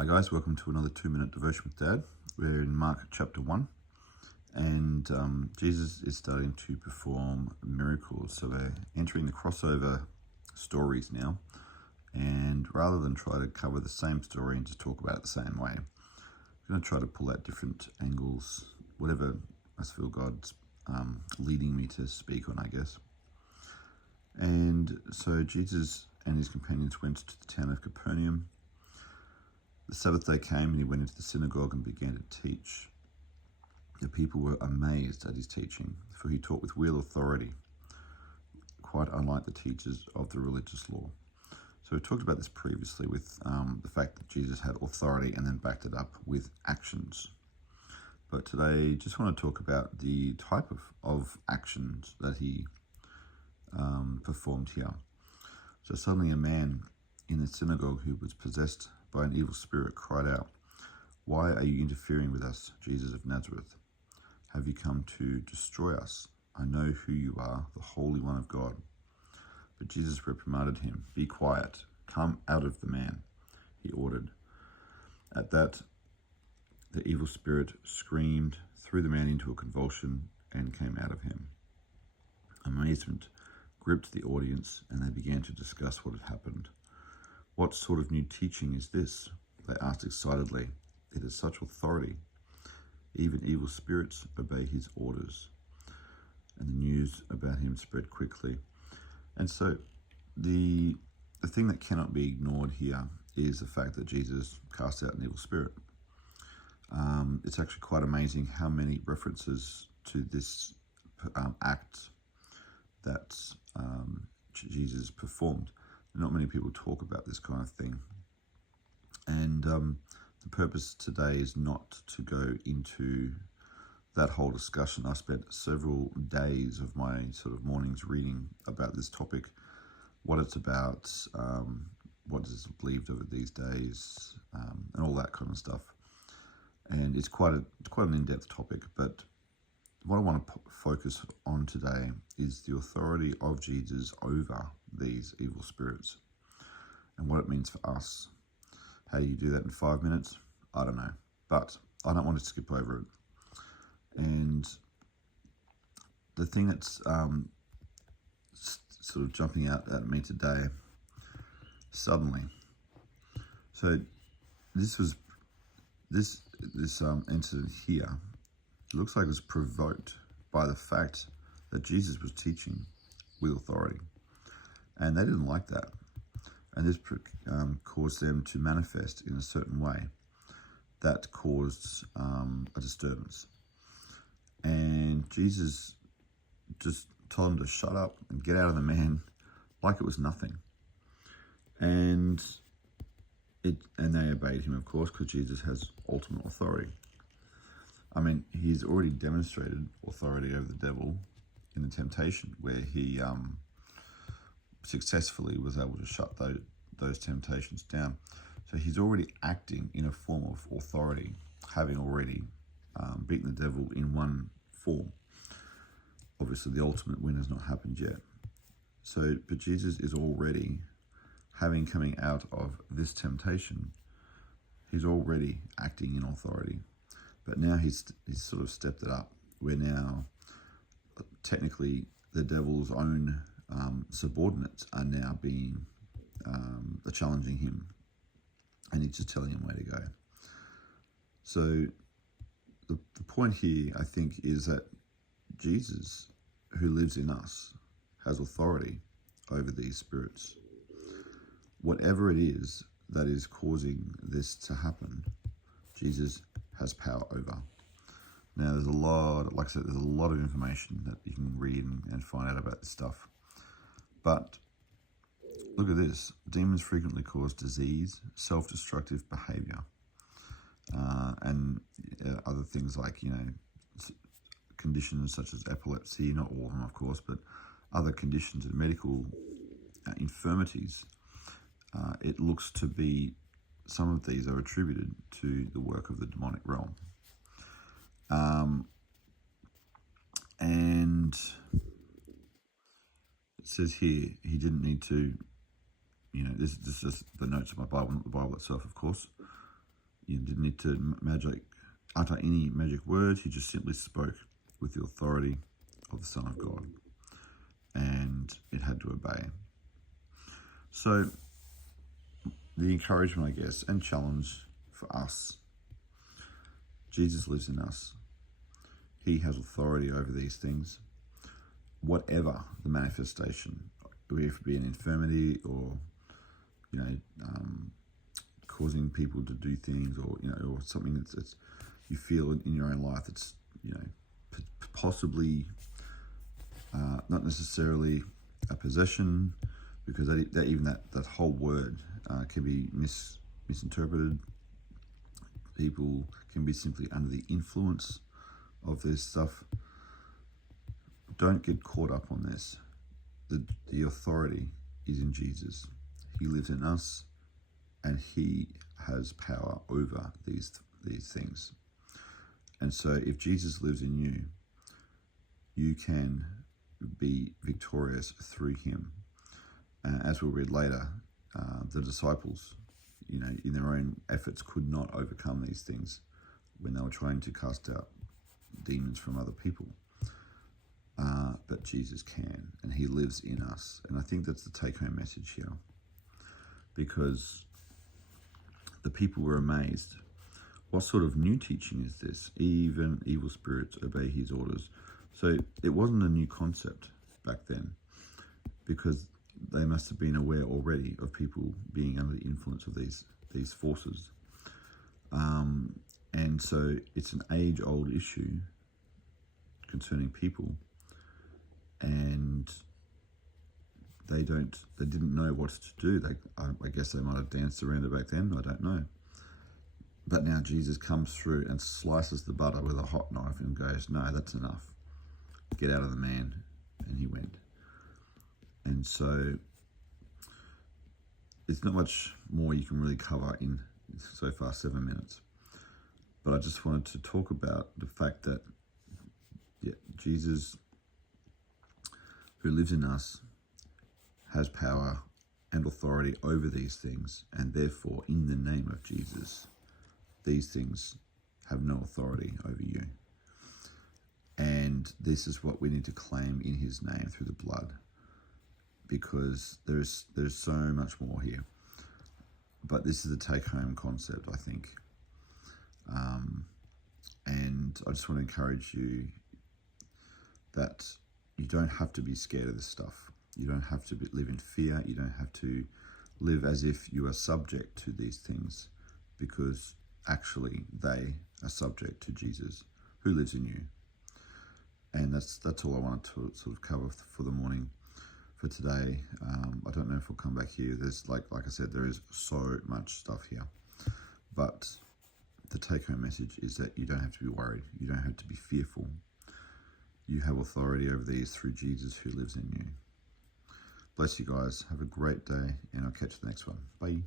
Hi guys, welcome to another 2-minute devotion with Dad. We're in Mark chapter 1 and Jesus is starting to perform miracles. So we're entering the crossover stories now, and rather than try to cover the same story and just talk about it the same way, I'm going to try to pull out different angles, whatever I feel God's leading me to speak on, I guess. And so Jesus and his companions went to the town of Capernaum. The Sabbath day came and he went into the synagogue and began to teach. The people were amazed at his teaching, for he taught with real authority, quite unlike the teachers of the religious law. So we talked about this previously with the fact that Jesus had authority and then backed it up with actions. But today, just want to talk about the type of actions that he performed here. So suddenly a man in the synagogue who was possessed by an evil spirit cried out, "Why are you interfering with us, Jesus of Nazareth? Have you come to destroy us? I know who you are, the Holy One of God." But Jesus reprimanded him. "Be quiet. Come out of the man," he ordered. At that, the evil spirit screamed, threw the man into a convulsion, and came out of him. Amazement gripped the audience, and they began to discuss what had happened. "What sort of new teaching is this?" they asked excitedly. "It has such authority. Even evil spirits obey his orders." And the news about him spread quickly. And so the thing that cannot be ignored here is the fact that Jesus cast out an evil spirit. It's actually quite amazing how many references to this act that Jesus performed. Not many people talk about this kind of thing. And the purpose today is not to go into that whole discussion. I spent several days of my sort of mornings reading about this topic, what it's about, what is believed of it these days, and all that kind of stuff. And it's quite an in-depth topic, but what I want to focus on today is the authority of Jesus over these evil spirits and what it means for us. How do you do that in 5 minutes? I don't know, but I don't want to skip over it. And the thing that's sort of jumping out at me today, suddenly. So this incident here, it looks like it was provoked by the fact that Jesus was teaching with authority. And they didn't like that. And this caused them to manifest in a certain way that caused a disturbance. And Jesus just told them to shut up and get out of the man like it was nothing. And they obeyed him, of course, because Jesus has ultimate authority. I mean, he's already demonstrated authority over the devil in the temptation, where he successfully was able to shut those temptations down. So he's already acting in a form of authority, having already beaten the devil in one form. Obviously, the ultimate win has not happened yet. So, but Jesus is already, having coming out of this temptation, he's already acting in authority. But now he's sort of stepped it up, where now technically the devil's own subordinates are now being challenging him, and he's just telling him where to go. So the point here, I think, is that Jesus, who lives in us, has authority over these spirits. Whatever it is that is causing this to happen, Jesus has power over. Now, there's a lot of information that you can read and find out about this stuff. But look at this. Demons frequently cause disease, self-destructive behavior, and other things like, conditions such as epilepsy, not all of them, of course, but other conditions and medical infirmities. It looks to be some of these are attributed to the work of the demonic realm. And it says here, he didn't need to, this is just the notes of my Bible, not the Bible itself, of course. You didn't need to utter any magic words. He just simply spoke with the authority of the Son of God, and it had to obey. So the encouragement, I guess, and challenge for us: Jesus lives in us. He has authority over these things, whatever the manifestation, whether it be an infirmity or, causing people to do things, or or something that's you feel in your own life that's possibly not necessarily a possession, because that whole word can be misinterpreted. People can be simply under the influence of this stuff. Don't get caught up on this. The authority is in Jesus. He lives in us, and he has power over these things. And so if Jesus lives in you, you can be victorious through him. As we'll read later, the disciples, in their own efforts, could not overcome these things when they were trying to cast out demons from other people. But Jesus can, and he lives in us. And I think that's the take-home message here, because the people were amazed. What sort of new teaching is this? Even evil spirits obey his orders. So it wasn't a new concept back then, because they must have been aware already of people being under the influence of these forces. And so it's an age-old issue concerning people, and they didn't know what to do. I guess they might have danced around it back then, I don't know. But now Jesus comes through and slices the butter with a hot knife and goes, no, that's enough. Get out of the man. And he went. And so there's not much more you can really cover in so far 7 minutes. But I just wanted to talk about the fact that Jesus, who lives in us, has power and authority over these things, and therefore, in the name of Jesus, these things have no authority over you. And this is what we need to claim in his name through the blood, because there's so much more here. But this is the take-home concept, I think. And I just want to encourage you that you don't have to be scared of this stuff. You don't have to live in fear. You don't have to live as if you are subject to these things, because actually they are subject to Jesus, who lives in you. And that's all I wanted to sort of cover for the morning for today. I don't know if we'll come back here. There's like I said, there is so much stuff here. But the take-home message is that you don't have to be worried. You don't have to be fearful. You have authority over these through Jesus, who lives in you. Bless you guys. Have a great day, and I'll catch you the next one. Bye.